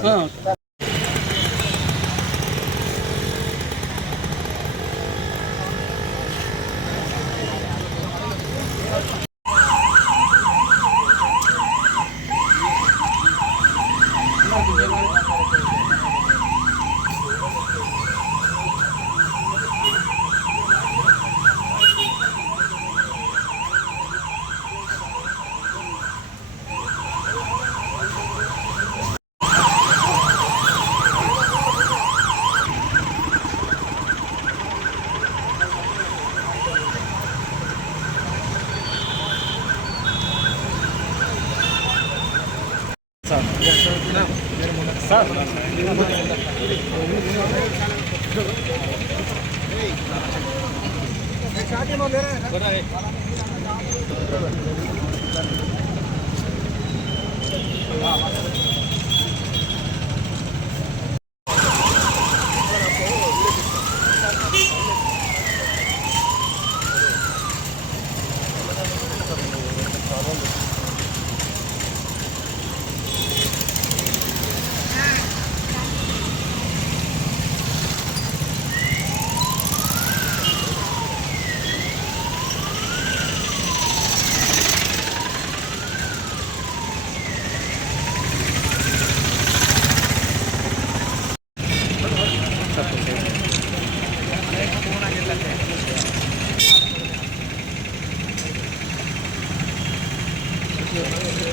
Quanto? వేసాయి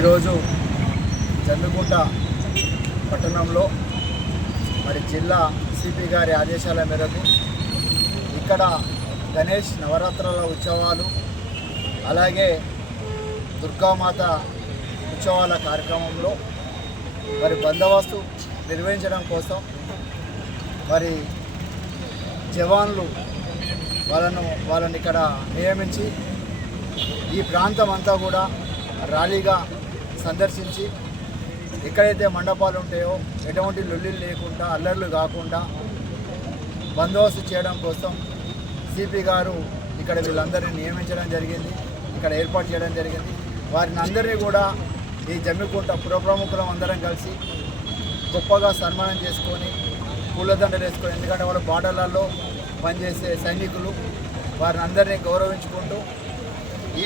ఈరోజు చందుకుంట పట్టణంలో మరి జిల్లా సిపి గారి ఆదేశాల మేరకు ఇక్కడ గణేష్ నవరాత్రుల ఉత్సవాలు అలాగే దుర్గామాత ఉత్సవాల కార్యక్రమంలో మరి బందోబస్తు నిర్వహించడం కోసం మరి జవాన్లు వాళ్ళను వాళ్ళని ఇక్కడ నియమించి ఈ ప్రాంతం అంతా కూడా ర్యాలీగా సందర్శించి ఎక్కడైతే మండపాలు ఉంటాయో ఎటువంటి లొల్లిలు లేకుండా అల్లర్లు కాకుండా బందోబస్తు చేయడం కోసం సిపి గారు ఇక్కడ వీళ్ళందరినీ నియమించడం జరిగింది. ఇక్కడ ఏర్పాటు చేయడం జరిగింది. వారిని అందరినీ కూడా ఈ జమ్మికుంట పురప్రముఖులం అందరం కలిసి గొప్పగా సన్మానం చేసుకొని పూలదండలు వేసుకొని ఎందుకంటే వాళ్ళు బార్డర్లలో పనిచేసే సైనికులు. వారిని అందరినీ గౌరవించుకుంటూ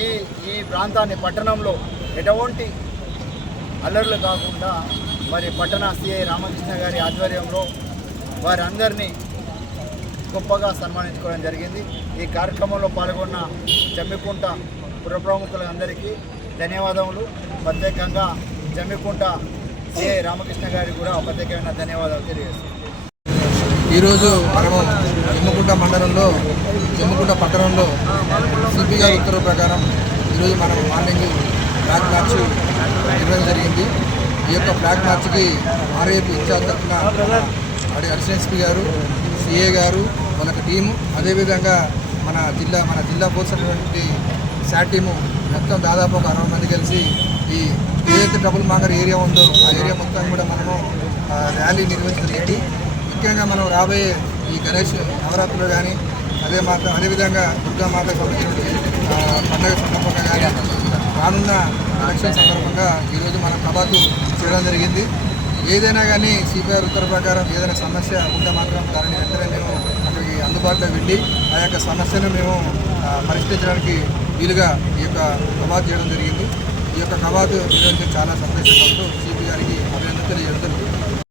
ఈ ఈ ప్రాంతాన్ని పట్టణంలో ఎటువంటి అల్లర్లు కాకుండా మరి పట్టణ సిఐ రామకృష్ణ గారి ఆధ్వర్యంలో వారందరినీ గొప్పగా సన్మానించుకోవడం జరిగింది. ఈ కార్యక్రమంలో పాల్గొన్న జమ్మికుంట పుర ప్రముఖులందరికీ ధన్యవాదములు. ప్రత్యేకంగా జమ్మికుంట సిఐ రామకృష్ణ గారికి కూడా ప్రత్యేకమైన ధన్యవాదాలు తెలియజేస్తున్నాను. ఈరోజు మనము జమ్ముకుంట మండలంలో జమ్మికుంట పట్టణంలో సిపి గారి ఉత్తర్వు ప్రకారం ఈరోజు మనం మార్నింగ్ ఫ్లాగ్ మార్చ్ ఇవ్వడం జరిగింది. ఈ యొక్క ఫ్లాగ్ మార్చ్కి ఆర్ఏపీ ఇన్ఛార్జ్ తరఫున అడి అడిషనల్ గారు సిఏ గారు వాళ్ళకి టీము అదేవిధంగా మన జిల్లా మన జిల్లా పోసినటువంటి శాట్ టీము మొత్తం దాదాపు ఒక అరవై మంది కలిసి ఈ ఏదైతే డబుల్ మాంగర్ ఏరియా ఉందో ఆ ఏరియా మొత్తం కూడా మనము ఆ, ర్యాలీ నిర్వహించడం జరిగింది. ముఖ్యంగా మనం రాబోయే ఈ గణేష్ నవరాత్రులు కానీ అదే మాత అదేవిధంగా దుర్గామాత సంబంధించిన పండగ సందర్భంగా కానీ రానున్న ఎలక్షన్ సందర్భంగా ఈరోజు మనం కబాతు చేయడం జరిగింది. ఏదైనా కానీ సిపిఆర్ ఉత్తర ప్రకారం ఏదైనా సమస్య ఉంటే మాత్రం దానిని వెంటనే మేము అక్కడికి అందుబాటులో వెళ్ళి ఆ యొక్క సమస్యను మేము పరిష్కరించడానికి వీలుగా ఈ యొక్క కబాత్ చేయడం జరిగింది. ఈ యొక్క కబాత్ ఈరోజు చాలా సంతోషంగా ఉంటూ